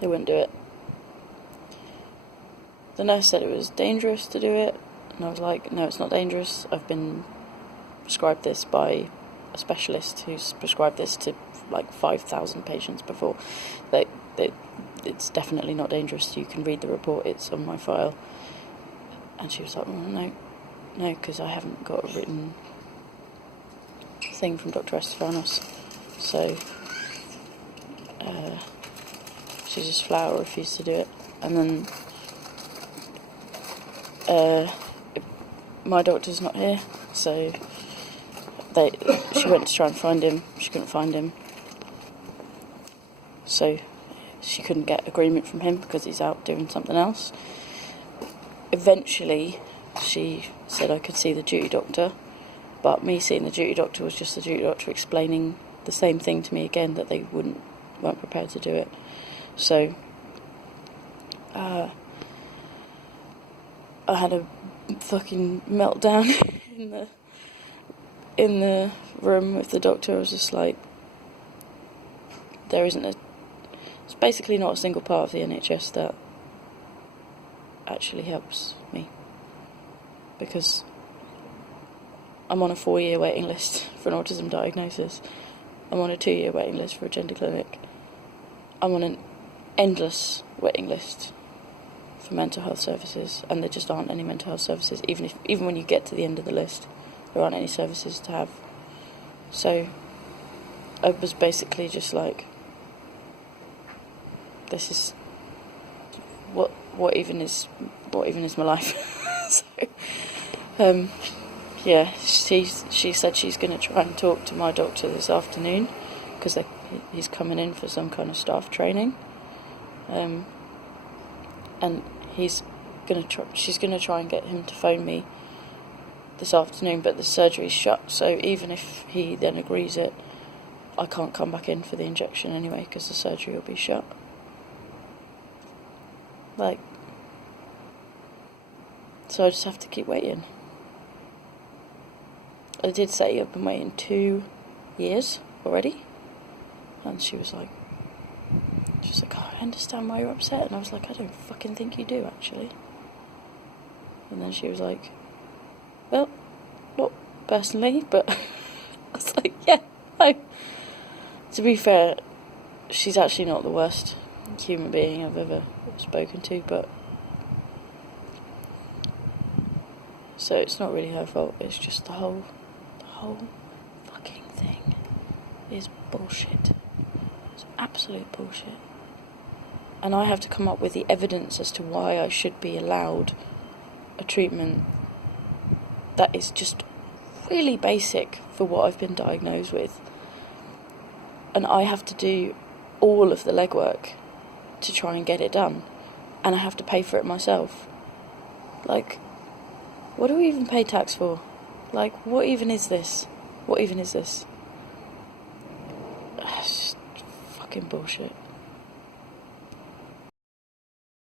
They wouldn't do it. The nurse said it was dangerous to do it, and I was like, no, it's not dangerous. I've been prescribed this by a specialist who's prescribed this to like 5,000 patients before. It's definitely not dangerous. You can read the report, it's on my file. And she was like, no, because I haven't got a written thing from Dr. Estefanos. So she just flat out refused to do it. And then my doctor's not here, so she went to try and find him. She couldn't find him, so she couldn't get agreement from him because he's out doing something else. Eventually she said I could see the duty doctor, but me seeing the duty doctor was just the duty doctor explaining the same thing to me again, that they weren't prepared to do it. So I had a fucking meltdown in the room with the doctor. I was just like, it's basically not a single part of the NHS that actually helps me, because I'm on a 4-year waiting list for an autism diagnosis. I'm on a 2-year waiting list for a gender clinic. I'm on an endless waiting list for mental health services, and there just aren't any mental health services. Even when you get to the end of the list, there aren't any services to have. So I was basically just like, this is what even is my life. So yeah, she said she's going to try and talk to my doctor this afternoon, because he's coming in for some kind of staff training, and she's going to try and get him to phone me this afternoon, but the surgery's shut, so even if he then agrees it, I can't come back in for the injection anyway, because the surgery will be shut. So I just have to keep waiting. I did say I've been waiting 2 years already, and she was like, oh, I understand why you're upset, and I was like, I don't fucking think you do, actually. And then she was like, well, not personally, but I was like, yeah, no. To be fair, she's actually not the worst human being I've ever spoken to, but so it's not really her fault. It's just the whole fucking thing is bullshit. It's absolute bullshit. And I have to come up with the evidence as to why I should be allowed a treatment that is just really basic for what I've been diagnosed with. And I have to do all of the legwork to try and get it done. And I have to pay for it myself. Like, what do we even pay tax for? Like, what even is this? It's just fucking bullshit.